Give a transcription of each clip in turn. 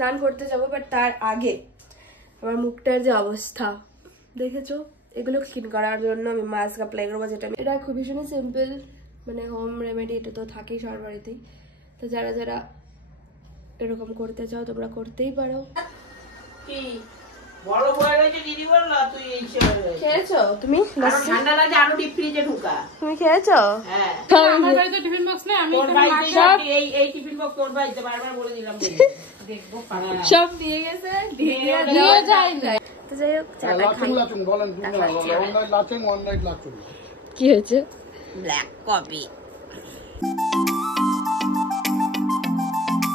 স্নান করতে যাবো, বাট তার আগে আমার মুখটার যে অবস্থা দেখেছো, এগুলো ক্লিন করার জন্য আমি মাস্ক অ্যাপ্লাই করবো, যেটা এটা খুব ভীষণই সিম্পল, মানে হোম রেমেডি, এটা তো থাকেই সবার বাড়িতেই। তো যারা যারা এরকম করতে চাও তোমরা করতেই পারো। খেয়েছো তুমি? তুমি খেয়েছো? সব দিয়ে গেছে, তো যাই হোক কি হয়েছে? Black coffee.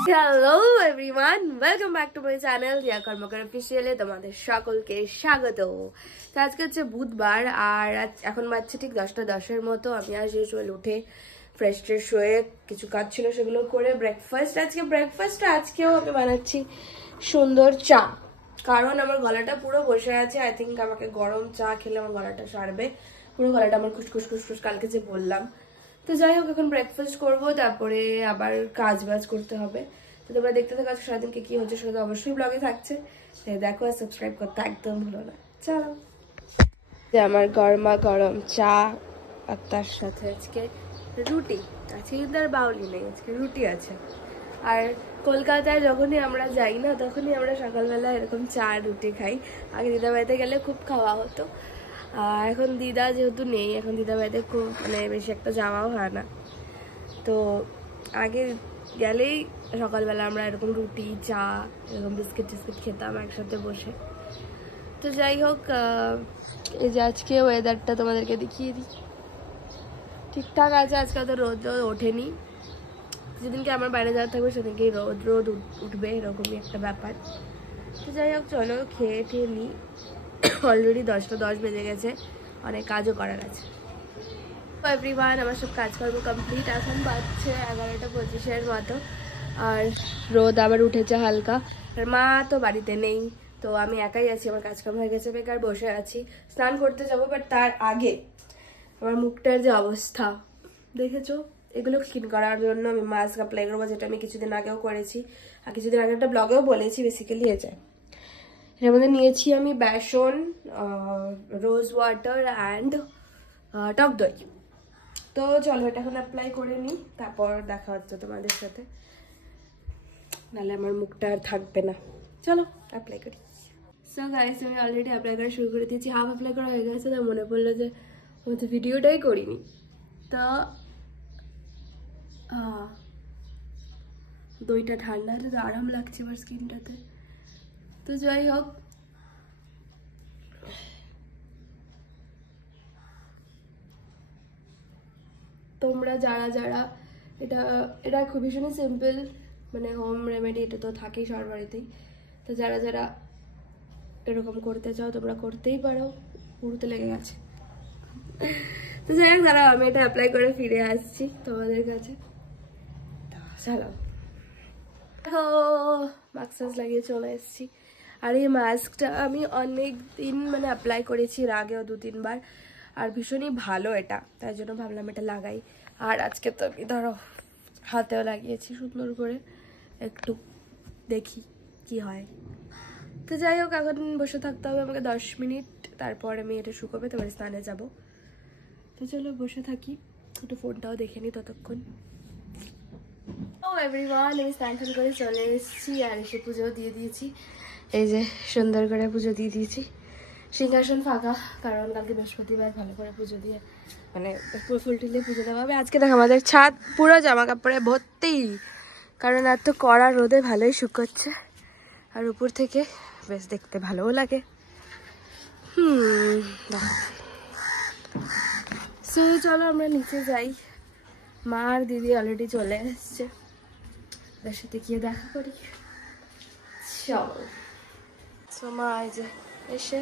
Hello everyone, welcome back to my channel Riya Karmakar অফিসিয়ালে তোমাদের সকলকে স্বাগত। তো আজকে হচ্ছে বুধবার, আর এখন বাজছে ঠিক 10:10 মতো। আমি আজ ইউজুয়াল উঠে ফ্রেশ ট্রেশ হয়ে কিছু কাজ ছিল সেগুলো করে আজকেও আমি বানাচ্ছি সুন্দর চা, কারণ আমার গলাটা পুরো বসে আছে। আই থিঙ্ক আমাকে গরম চা খেলে আমার গলাটা সারবে, পুরো গলাটা আমার খুসখুস কালকে যে বললাম। তো যাই হোক এখন ব্রেকফাস্ট করবো, তারপরে আবার কাজ বাজ করতে হবে। তো তোমরা দেখতে থাকো আজকে সারাদিনকে কি হচ্ছে, সেটা তো অবশ্যই ব্লগে থাকছে। দেখো আর সাবস্ক্রাইব করতে একদম ভুলো না। চলো, আমার গরমা গরম চা, আর তার সাথে আজকে রুটি আছে, কিন্তু আর বাউলি নেই, আজকে রুটি আছে। আর কলকাতায় যখনই আমরা যাই না, তখনই আমরা সকালবেলা এরকম চা রুটি খাই। আগে দিদা বাড়িতে গেলে খুব খাওয়া হতো, আর এখন দিদা যেহেতু নেই, এখন দিদা বাড়িতে খুব মানে বেশি একটা যাওয়াও হয় না। তো আগে গেলেই সকালবেলা আমরা এরকম রুটি চা এরকম বিস্কিট টিস্কিট খেতাম একসাথে বসে। তো যাই হোক, এই যে আজকে ওয়েদারটা তোমাদেরকে দেখিয়ে দিই, ঠিকঠাক আছে। আজকে তো রোদ ওঠেনি, যেদিনকে আমার বাইরে যাওয়া থাকবে সেদিনকেই রোদ উঠবে, এরকমই একটা ব্যাপার। তো যাই হোক চলো খেয়ে ঠেয়ে নিই, অলরেডি 10:10 বেজে গেছে, অনেক কাজও করার আছে। এভরিওয়ান, আমার সব কাজকর্ম কমপ্লিট, এখন বাজছে 11:25 মতো, আর রোদ আবার উঠেছে হালকা। আর মা তো বাড়িতে নেই, তো আমি একাই আছি, আমার কাজকর্ম হয়ে গেছে, বেকার বসে আছি। স্নান করতে যাবো, বাট তার আগে আমার মুখটার যে অবস্থা দেখেছো, এগুলো ক্লিন করার জন্য আমি মাস্ক অ্যাপ্লাই করবো, যেটা আমি কিছুদিন আগেও করেছি, আর কিছুদিন আগে একটা ব্লগেও বলেছি। বেসিক্যালি এর মধ্যে নিয়েছি আমি বেসন, রোজ ওয়াটার অ্যান্ড টক দই। তো চলো এটা এখন অ্যাপ্লাই করে নিই, তারপর দেখা হচ্ছে তোমাদের সাথে, নাহলে আমার মুখটা আর থাকবে না। চলো অ্যাপ্লাই করি। সো গাইস, আমি অলরেডি অ্যাপ্লাই করা শুরু করে দিয়েছি, হাফ অ্যাপ্লাই করা হয়ে গেছে। তো মনে পড়লো যে আমি তো ভিডিওটাই করিনি। তো দইটা ঠান্ডা আছে তো আরাম লাগছে আমার স্কিনটাতে। তো যাই হোক, তোমরা যারা যারা এটা খুব ভীষণই সিম্পল, মানে হোম রেমেডি, এটা তো থাকেই সবার বাড়িতেই। তো যারা যারা এরকম করতে চাও তোমরা করতেই পারো। পুরোতে লেগে গেছে। তো যাই হোক দাঁড়াও, আমি এটা অ্যাপ্লাই করে ফিরে আসছি তোমাদের কাছে। চলো, মাস্ক লাগিয়ে চলে এসেছি। আর এই মাস্কটা আমি অনেক দিন মানে অ্যাপ্লাই করেছি, এর আগেও 2-3 বার, আর ভীষণই ভালো এটা, তাই জন্য ভাবলাম এটা লাগাই। আর আজকে তো আমি ধরো হাতেও লাগিয়েছি সুন্দর করে, একটু দেখি কি হয়। তো যাই হোক এখন বসে থাকতে হবে আমাকে 10 মিনিট, তারপর আমি এটা শুকোবে, তারপরে স্নানে যাব। তো চলো বসে থাকি, একটু ফোনটাও দেখে নিই ততক্ষণ। ও এভরিওয়ান, আমি স্নান করে চলে এসেছি, আর এসে পুজো দিয়ে দিয়েছি। এই যে সুন্দর করে পুজো দিয়ে দিয়েছি, সিংহাসন ফাঁকা, কারণ কালকে বৃহস্পতিবার, ভালো করে পুজো দিয়ে মানে ফুল টুল দিয়ে পুজো দেওয়া হবে। আজকে দেখো আমাদের ছাদ পুরো জামা কাপড়ে ভর্তি, কারণ এত কড়া রোদে ভালোই শুকোচ্ছে, আর উপর থেকে বেশ দেখতে ভালোও লাগে। সো চলো আমরা নিচে যাই, মা আর দিদি অলরেডি চলে এসছে, তার সাথে গিয়ে দেখা করি। চলো। সো মা এই যে এসে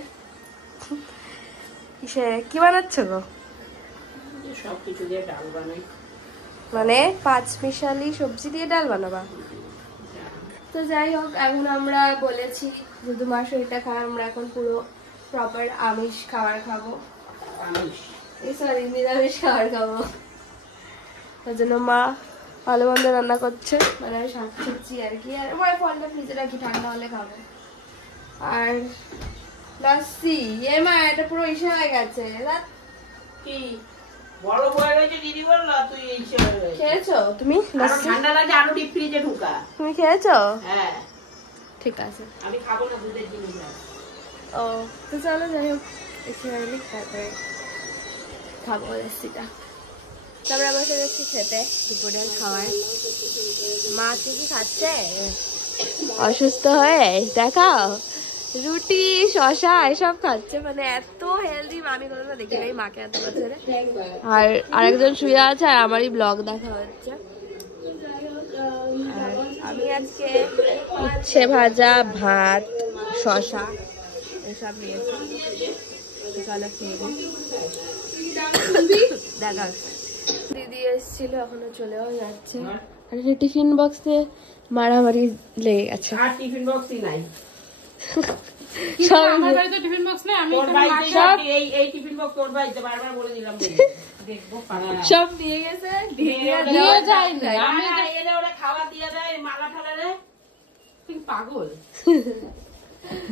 কি বানাচ্ছ গো? সবকিছু দিয়ে ডাল বানাই। মানে 5 মিশালি সবজি দিয়ে ডাল বানাবা? তো যাই হোক, এখন আমরা বলেছি যেহেতু মার শরীরটা খারাপ, আমরা এখন পুরো প্রপার আমিষ খাবার খাবো, নিরামিষ খাবার খাবো। তার জন্য মা ভালো মন্দ রান্না করছে, মানে আমি শাক খাচ্ছি আর কি। আর আমার ফলটা ফ্রিজে রাখি, ঠান্ডা হলে খাবো। আর লাসি মা এটা পুরো ইসে হয়ে গেছে। কি বড় হয়ে গেছে দিদি বললো তুই এই খেয়েছো তুমি? ঠান্ডা লাগে আরো ডিপ ফ্রিজে ঢুকা। তুমি খেয়েছো? হ্যাঁ ঠিক আছে, আমি খাবো না দুধের জিনিস। ও তো চলো যাই হোক, এসে গেলে তারপরে খাবো লাসিটা। তারপরে আমার সাথে যাচ্ছি খেতে দুপুরের খাবার। মা কি কি খাচ্ছে অসুস্থ হয়ে, দেখাও রুটি শশা এসব খাচ্ছে, মানে এত হেলদি আমি কোনোদিনও দেখি নাই মাকে এত বছরে। আর আরেকজন শুয়ে আছে আর আমারই ব্লগ দেখা হচ্ছে। আমি আজকে উচ্ছে ভাজা, ভাত, শশা এসব নিয়েছি। চলো খেয়ে দেখা হচ্ছে। দিদি এসেছিল, এখনো চলেও যাচ্ছে। আর টিফিন বক্সে মারামারি লেগে গেছে। আর টিফিন বক্সই নাই। সব আমার বাড়িতে টিফিন বক্স নেই, আমি এই টিফিন বক্স তোর বাড়িতে বারবার বলে দিলাম দেখবো পারা। সব নিয়ে গেছে, দিয়ে যায় না। আমি এনে ওরা খাওয়া দিয়ে দেয়, মালা ঠালা দেয়। তুই পাগল।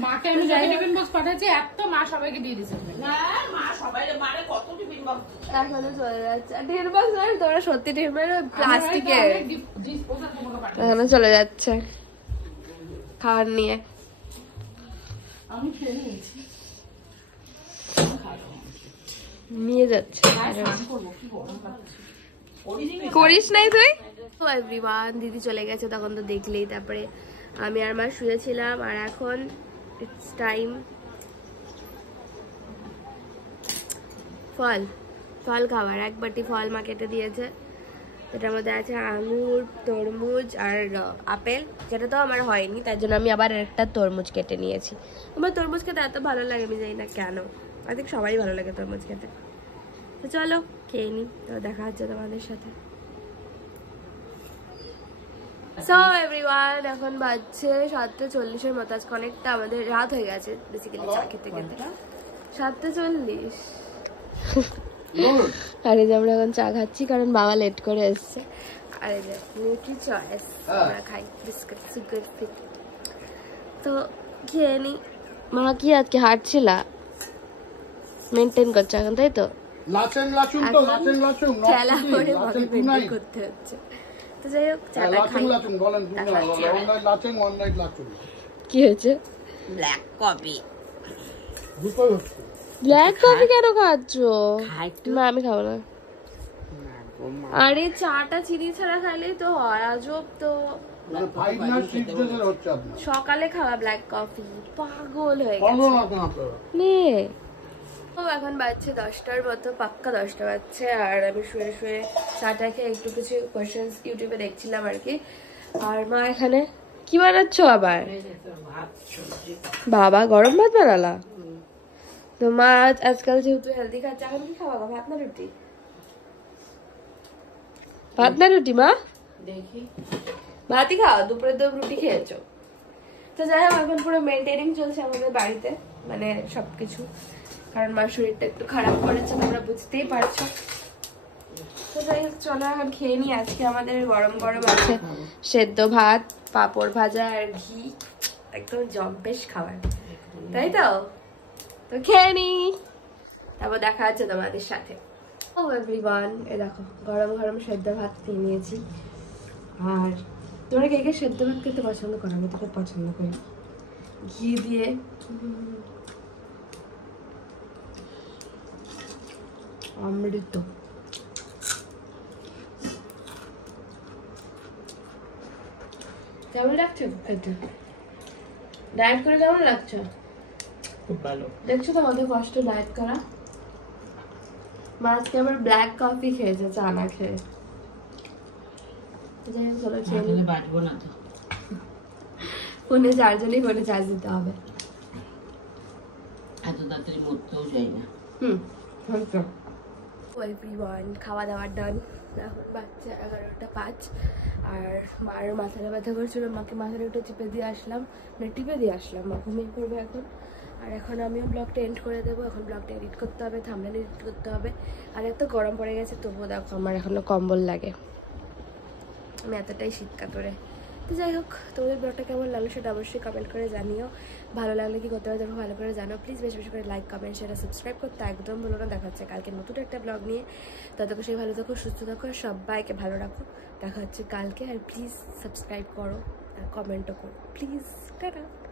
মাকে আমি যাই টিফিন বক্স পাঠাচ্ছি, এত মা সবাইকে দিয়ে দিছে। না মা সবাই মারে কত টিফিন বক্স এখনো চলে যাচ্ছে। টিফিন বক্স মানে তোমরা সত্যি টিফিন মানে প্লাস্টিকের এখনো চলে যাচ্ছে খাবার নিয়ে। আমি খেয়ে নিয়েছি, নিয়ে যাচ্ছে। করিস নাই তুই? এভরিওয়ান দিদি চলে গেছে তখন তো দেখলেই। তারপরে আমি আর মা শুয়েছিলাম, আর এখন ইটস টাইম ফল খাবার। এক বাটি ফল মা কেটে দিয়েছে, এটার মধ্যে আছে আঙুর, তরমুজ আর আপেল, যেটা তো আমার হয়নি তার জন্য আমি আবার একটা তরমুজ কেটে নিয়েছি। আমার তরমুজ খেতে এত ভালো লাগে, আমি জানি না কেন, আই থিঙ্ক সবাই ভালো লাগে তরমুজ খেতে। তো চলো খেয়ে নি, তো দেখা হচ্ছে তোমাদের সাথে। সো এভরিওয়ান এখন বাজছে 7:40 মতো। আজকে অনেকটা আমাদের রাত হয়ে গেছে বেসিক্যালি চা খেতে খেতে। 7:40। আর এই যে আমরা এখন চা খাচ্ছি কারণ বাবা লেট করে এসছে। আর এই যে নিউট্রি চয়েস আমরা খাই, বিস্কুট সুগার ফ্রি। তো খেয়ে নি। মা কি আজকে হাঁটছিলা মেনটেন করছে এখন, তাই তো? খেলা করে মেনটেন করতে হচ্ছে। তো যাই হোক চাটা খাই। কি হয়েছে? Black coffee. ব্ল্যাক কফি কেন খাচ্ছ? না আমি খাবো না। আরে চাটা চিনি ছাড়া খাইলেই তো হয়, আজব তো। সকালে খাওয়া ব্ল্যাক কফি, পাগল হয়ে গেছে। এখন বাজছে 10টার মতো, পাক্কা 10টা বাজছে। আর আমি শুয়ে শুয়ে চাটা খেয়ে একটু কিছু কোয়েশ্চেন্স ইউটিউবে দেখছিলাম আর কি। আর মা এখানে কি বানাচ্ছ আবার? বাবা গরম ভাত বানালা? তো মা আজকাল যেহেতু হেলদি খাচ্ছে, এখন কি খাওয়া? ভাত না রুটি? ভাত না রুটি মা? দেখি ভাতই খাওয়া, দুপুরে তো রুটি খেয়েছো। তো যাই হোক এখন পুরো মেনটেনিং চলছে আমাদের বাড়িতে, মানে সবকিছু, কারণ মার শরীরটা একটু খারাপ করেছে তোমরা বুঝতেই পারছো। তো যাই হোক চলো এখন খেয়ে নি। আজকে আমাদের গরম গরম আছে সেদ্ধ ভাত, পাঁপড় ভাজা আর ঘি, একদম জম্পেশ খাবার, তাই তো? তো খেয়ে নি, তারপর দেখা হচ্ছে তোমাদের সাথে। ও এভরিওয়ান, এ দেখো গরম গরম সেদ্ধ ভাত খেয়ে নিয়েছি। আর তোমরা কে কে সেদ্ধ ভাত খেতে পছন্দ করো? আমি তো খুব পছন্দ করি ঘি দিয়ে। অমৃত। কেমন লাগছে খেতে? ডায়েট করে কেমন লাগছে? খুব ভালো। দেখছো তো আমাদের কষ্ট ডায়েট করা। মা আজকে আবার ব্ল্যাক কফি খেয়েছে চা না খেয়ে। যাই হোক চলো খেয়ে নিই। বাঁচবো না তো, ফোনে চার্জারই ফোনে চার্জ দিতে হবে। এত তাড়াতাড়ি মরতেও যাই না। এভরিওয়ান খাওয়া দাওয়া ডান। এখন বাচ্চা 11:05। আর মার মাথাটা ব্যথা করছিল, মাকে মাথাটা একটু টিপে দিয়ে আসলাম, মা ঘুমিয়ে পড়বে এখন। আর এখন আমিও ব্লগটা এন্ড করে দেবো। এখন ব্লগটা এডিট করতে হবে, থাম্বনেল এডিট করতে হবে। আর এত গরম পড়ে গেছে তবুও দেখো আমার এখনো কম্বল লাগে। আমি এতটাই শীত কাতরে। তো যাই হোক, তোমাদের ব্লগটা কেমন লাগলো সেটা অবশ্যই কমেন্ট করে জানিও। ভালো লাগলে কি করতে হবে দেখো ভালো করে জানো। প্লিজ বেশি বেশি করে লাইক কমেন্ট শেয়ার সাবস্ক্রাইব করতে একদম বলো না। দেখা হচ্ছে কালকে নতুন একটা ব্লগ নিয়ে। ততক্ষণ সেই ভালো থাকো, সুস্থ থাকো, সবাইকে ভালো রাখো। দেখা হচ্ছে কালকে। আর প্লিজ সাবস্ক্রাইব করো আর কমেন্টও করো প্লিজ। টাটা।